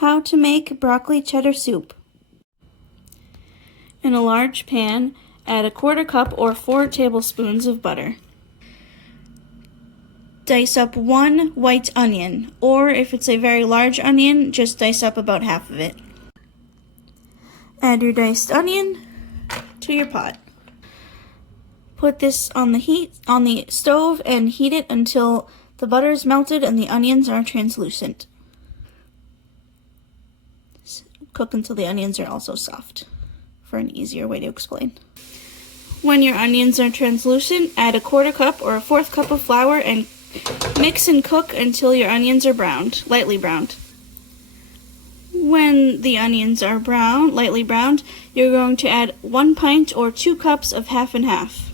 How to make broccoli cheddar soup. In a large pan, add a 1/4 cup or 4 tablespoons of butter. Dice up 1 white onion, or if it's a very large onion, just dice up about half of it. Add your diced onion to your pot. Put this on the stove and heat it until the butter is melted and the onions are translucent. Cook until the onions are also soft, for an easier way to explain. When your onions are translucent, add a 1/4 cup or a 1/4 cup of flour and mix and cook until your onions are browned, lightly browned. When the onions are lightly browned, you're going to add 1 pint or 2 cups of half and half.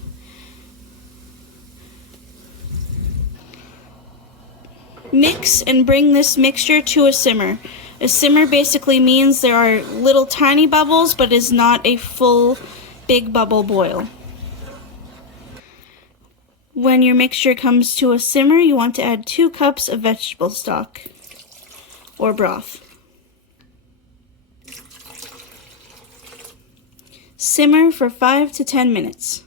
Mix and bring this mixture to a simmer. A simmer basically means there are little tiny bubbles, but is not a full big bubble boil. When your mixture comes to a simmer, you want to add 2 cups of vegetable stock or broth. Simmer for 5 to 10 minutes.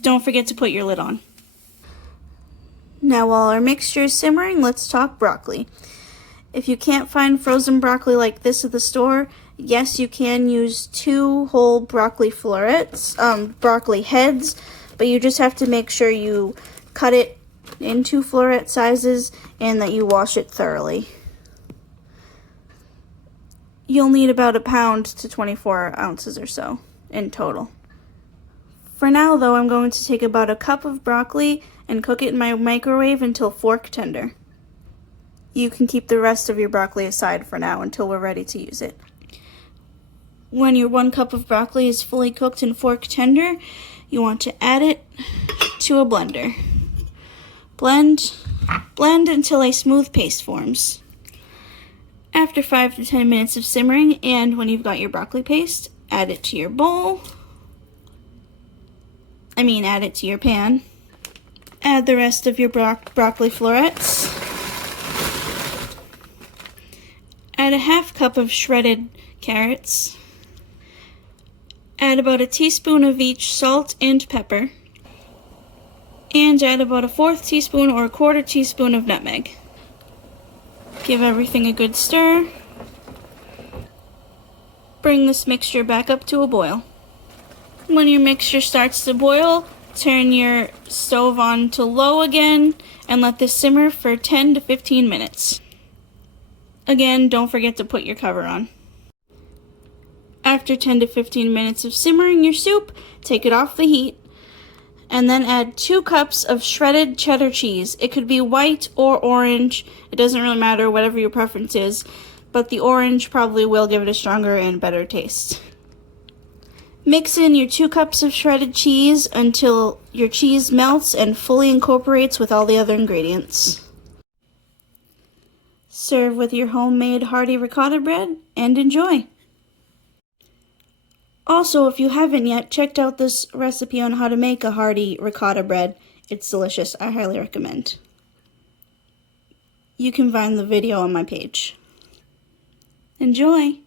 Don't forget to put your lid on. Now while our mixture is simmering, let's talk broccoli. If you can't find frozen broccoli like this at the store, yes, you can use 2 whole broccoli florets, broccoli heads, but you just have to make sure you cut it into floret sizes and that you wash it thoroughly. You'll need about 1 pound to 24 ounces or so in total. For now, though, I'm going to take about 1 cup of broccoli and cook it in my microwave until fork tender. You can keep the rest of your broccoli aside for now until we're ready to use it. When your 1 cup of broccoli is fully cooked and fork tender, you want to add it to a blender. Blend until a smooth paste forms. After 5 to 10 minutes of simmering, and when you've got your broccoli paste, add it to your bowl. Add it to your pan. Add the rest of your broccoli florets. Add a 1/2 cup of shredded carrots. Add about 1 teaspoon of each salt and pepper. And add about 1/4 teaspoon or 1/4 teaspoon of nutmeg. Give everything a good stir. Bring this mixture back up to a boil. When your mixture starts to boil, turn your stove on to low again and let this simmer for 10 to 15 minutes. Again, don't forget to put your cover on. After 10 to 15 minutes of simmering your soup, take it off the heat and then add 2 cups of shredded cheddar cheese. It could be white or orange. It doesn't really matter, whatever your preference is, but the orange probably will give it a stronger and better taste. Mix in your 2 cups of shredded cheese until your cheese melts and fully incorporates with all the other ingredients. Serve with your homemade hearty ricotta bread and enjoy. Also, if you haven't yet checked out this recipe on how to make a hearty ricotta bread, it's delicious. I highly recommend. You can find the video on my page. Enjoy!